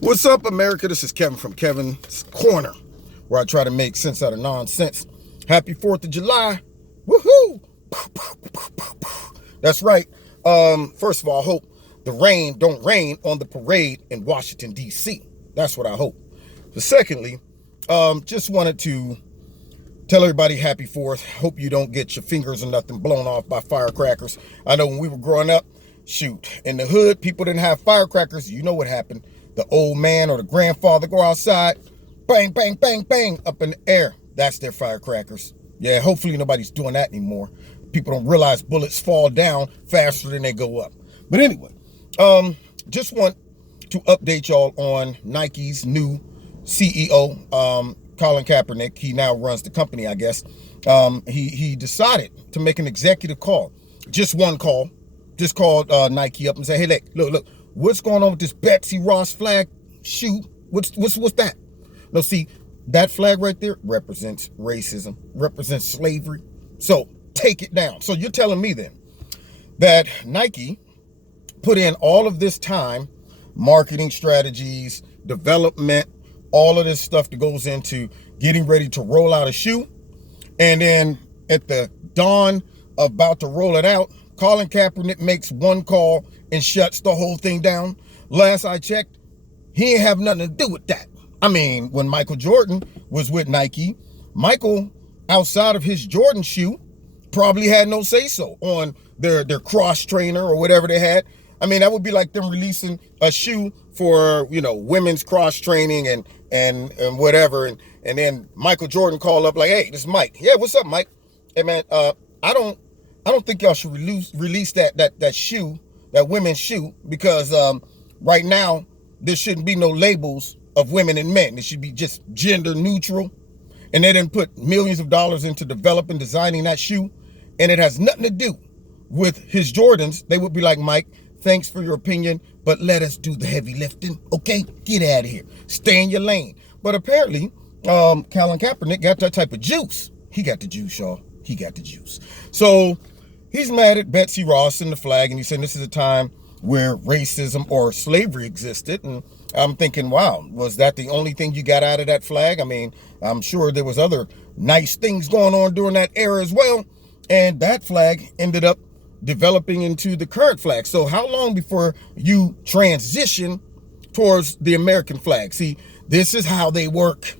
What's up, America? This is Kevin from Kevin's Corner, where I try to make sense out of nonsense. Happy 4th of July. Woohoo! That's right. First of all, I hope the rain don't rain on the parade in Washington, D.C. That's what I hope. But secondly, just wanted to tell everybody happy 4th. Hope you don't get your fingers or nothing blown off by firecrackers. I know when we were growing up, shoot, in the hood, people didn't have firecrackers. You know what happened. The old man or the grandfather go outside, bang, bang, bang, bang, up in the air. That's their firecrackers. Yeah, hopefully nobody's doing that anymore. People don't realize bullets fall down faster than they go up. But anyway, just want to update y'all on Nike's new CEO, Colin Kaepernick. He now runs the company, I guess. He decided to make an executive call. Just one call. Just called Nike up and said, hey, look, what's going on with this Betsy Ross flag shoe? What's that? No, see, that flag right there represents racism, represents slavery. So take it down. So you're telling me then that Nike put in all of this time, marketing strategies, development, all of this stuff that goes into getting ready to roll out a shoe. And then at the dawn of about to roll it out, Colin Kaepernick makes one call and shuts the whole thing down. Last I checked, he ain't have nothing to do with that. I mean, when Michael Jordan was with Nike, Michael, outside of his Jordan shoe, probably had no say-so on their cross trainer or whatever they had. I mean, that would be like them releasing a shoe for, women's cross training and whatever. And then Michael Jordan called up like, hey, this is Mike. Yeah, what's up, Mike? Hey, man, I don't think y'all should release that shoe, that women's shoe, because right now there shouldn't be no labels of women and men. It should be just gender neutral. And they didn't put millions of dollars into developing, designing that shoe, and it has nothing to do with his Jordans. They would be like, Mike, thanks for your opinion, but let us do the heavy lifting. Okay, get out of here. Stay in your lane. But apparently, Colin Kaepernick got that type of juice. He got the juice, y'all. He got the juice. So he's mad at Betsy Ross and the flag, and he's saying this is a time where racism or slavery existed. And I'm thinking, wow, was that the only thing you got out of that flag? I mean, I'm sure there was other nice things going on during that era as well. And that flag ended up developing into the current flag. So how long before you transition towards the American flag? See, this is how they work.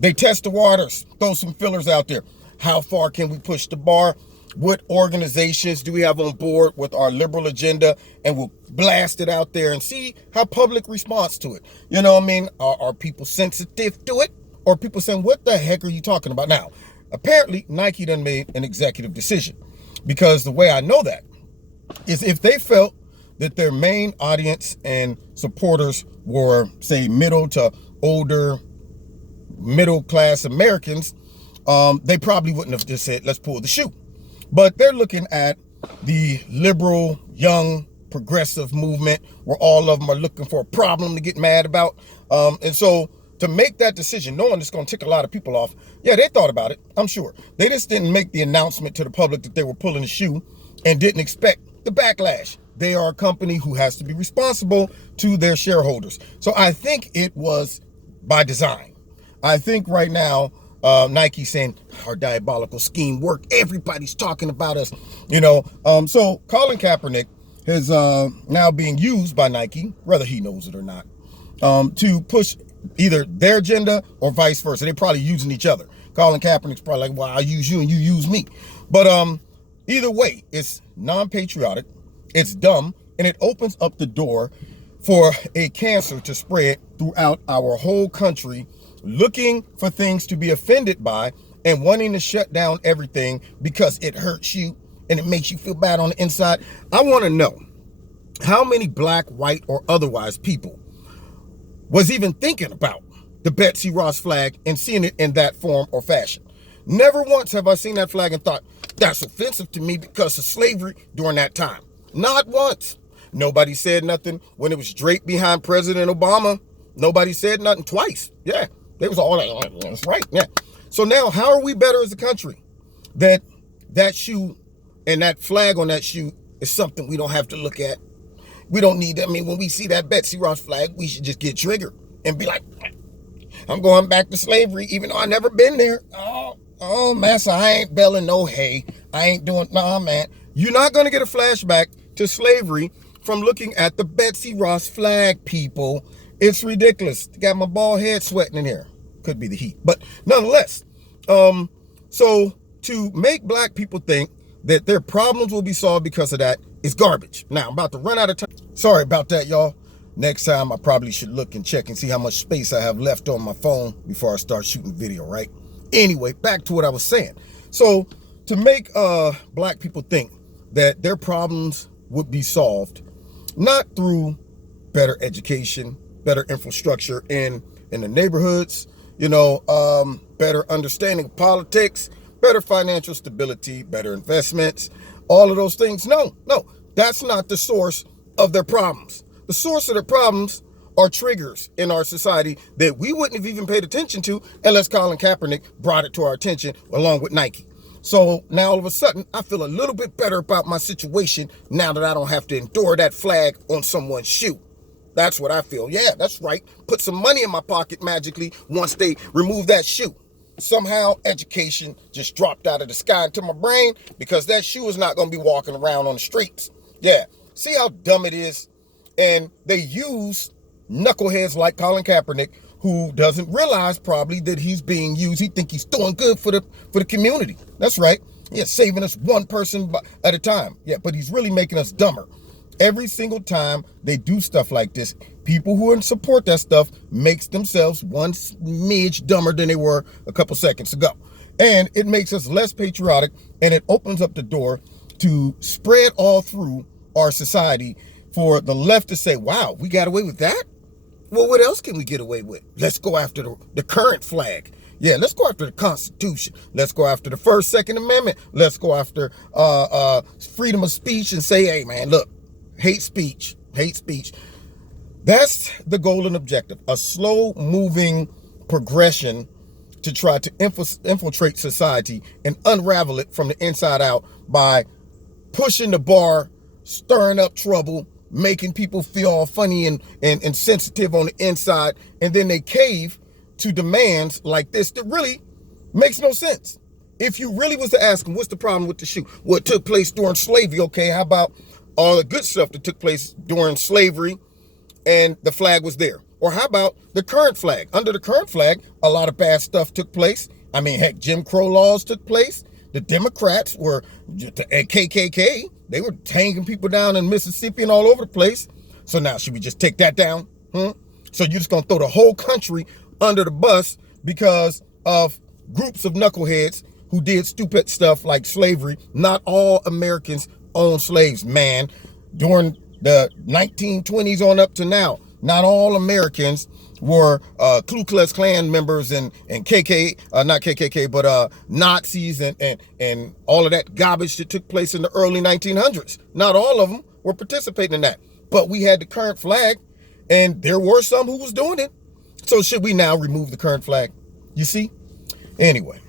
They test the waters, throw some fillers out there. How far can we push the bar? What organizations do we have on board with our liberal agenda? And we'll blast it out there and see how public responds to it. You know what I mean? Are people sensitive to it? Or people saying, what the heck are you talking about? Now, apparently, Nike done made an executive decision. Because the way I know that is if they felt that their main audience and supporters were, say, middle to older, middle-class Americans, they probably wouldn't have just said, let's pull the shoe. But they're looking at the liberal, young, progressive movement where all of them are looking for a problem to get mad about. And so to make that decision, knowing it's going to tick a lot of people off, yeah, they thought about it, I'm sure. They just didn't make the announcement to the public that they were pulling the shoe and didn't expect the backlash. They are a company who has to be responsible to their shareholders. So I think it was by design. I think right now, Nike saying our diabolical scheme worked. Everybody's talking about us, So Colin Kaepernick is now being used by Nike, whether he knows it or not, to push either their agenda or vice versa. They're probably using each other. Colin Kaepernick's probably like, well, I use you and you use me. But either way, it's non-patriotic, it's dumb, and it opens up the door for a cancer to spread throughout our whole country, looking for things to be offended by and wanting to shut down everything because it hurts you and it makes you feel bad on the inside. I want to know how many black, white, or otherwise people was even thinking about the Betsy Ross flag and seeing it in that form or fashion. Never once have I seen that flag and thought, that's offensive to me because of slavery during that time. Not once. Nobody said nothing when it was draped behind President Obama. Nobody said nothing twice. Yeah. They was all like, that's right. Yeah. So now how are we better as a country that shoe and that flag on that shoe is something we don't have to look at? We don't need, I mean, when we see that Betsy Ross flag, we should just get triggered and be like, I'm going back to slavery, even though I never been there. Oh, massa, I ain't belling no hay. I ain't doing, nah, man. You're not going to get a flashback to slavery from looking at the Betsy Ross flag, people. It's ridiculous. Got my bald head sweating in here. Could be the heat. But nonetheless, so to make black people think that their problems will be solved because of that is garbage. Now, I'm about to run out of time. Sorry about that, y'all. Next time, I probably should look and check and see how much space I have left on my phone before I start shooting video, right? Anyway, back to what I was saying. So to make black people think that their problems would be solved, not through better education, better infrastructure in the neighborhoods, better understanding of politics, better financial stability, better investments, all of those things. No, that's not the source of their problems. The source of their problems are triggers in our society that we wouldn't have even paid attention to unless Colin Kaepernick brought it to our attention along with Nike. So now all of a sudden, I feel a little bit better about my situation now that I don't have to endure that flag on someone's shoe. That's what I feel. Yeah, that's right. Put some money in my pocket magically once they remove that shoe. Somehow education just dropped out of the sky into my brain because that shoe is not going to be walking around on the streets. Yeah. See how dumb it is? And they use knuckleheads like Colin Kaepernick, who doesn't realize probably that he's being used. He think he's doing good for the community. That's right. Yeah, saving us one person at a time. Yeah, but he's really making us dumber. Every single time they do stuff like this, people who support that stuff makes themselves one smidge dumber than they were a couple seconds ago. And it makes us less patriotic, and it opens up the door to spread all through our society for the left to say, wow, we got away with that? Well, what else can we get away with? Let's go after the current flag. Yeah, let's go after the Constitution. Let's go after the First, Second Amendment. Let's go after freedom of speech and say, hey, man, look, hate speech. That's the goal and objective, a slow-moving progression to try to infiltrate society and unravel it from the inside out by pushing the bar, stirring up trouble, making people feel all funny and sensitive on the inside, and then they cave to demands like this that really makes no sense. If you really was to ask them, what's the problem with the shoe? Well, it took place during slavery. Okay, how about all the good stuff that took place during slavery and the flag was there? Or how about the current flag? Under the current flag, a lot of bad stuff took place. I mean, heck, Jim Crow laws took place. The Democrats were, the KKK, they were hanging people down in Mississippi and all over the place. So now, should we just take that down? So you're just going to throw the whole country under the bus because of groups of knuckleheads who did stupid stuff like slavery. Not all Americans owned slaves, man. During the 1920s on up to now, not all Americans were Ku Klux Klan members and not KKK, but Nazis and all of that garbage that took place in the early 1900s. Not all of them were participating in that. But we had the current flag, and there were some who was doing it. So should we now remove the current flag? You see? Anyway,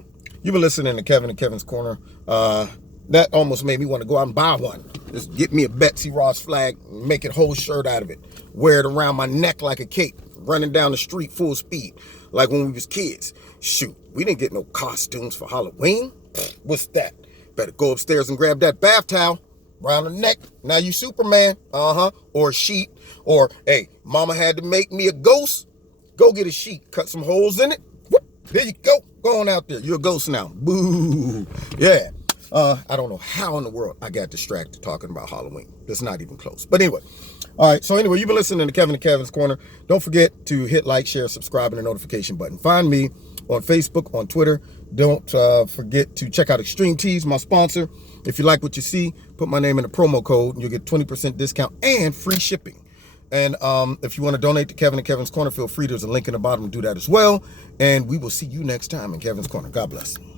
you've been listening to Kevin and Kevin's Corner. That almost made me want to go out and buy one. Just get me a Betsy Ross flag, make a whole shirt out of it. Wear it around my neck like a cape, running down the street full speed, like when we was kids. Shoot, we didn't get no costumes for Halloween. What's that? Better go upstairs and grab that bath towel around the neck. Now you Superman. Or a sheet. Or, hey, mama had to make me a ghost. Go get a sheet, cut some holes in it. Whoop, there you go. Go on out there. You're a ghost now. Boo. Yeah. I don't know how in the world I got distracted talking about Halloween. That's not even close. But anyway. All right. So anyway, you've been listening to Kevin and Kevin's Corner. Don't forget to hit like, share, subscribe, and the notification button. Find me on Facebook, on Twitter. Don't forget to check out Extreme Tees, my sponsor. If you like what you see, put my name in the promo code and you'll get 20% discount and free shipping. And if you want to donate to Kevin and Kevin's Corner, feel free. There's a link in the bottom to do that as well. And we will see you next time in Kevin's Corner. God bless.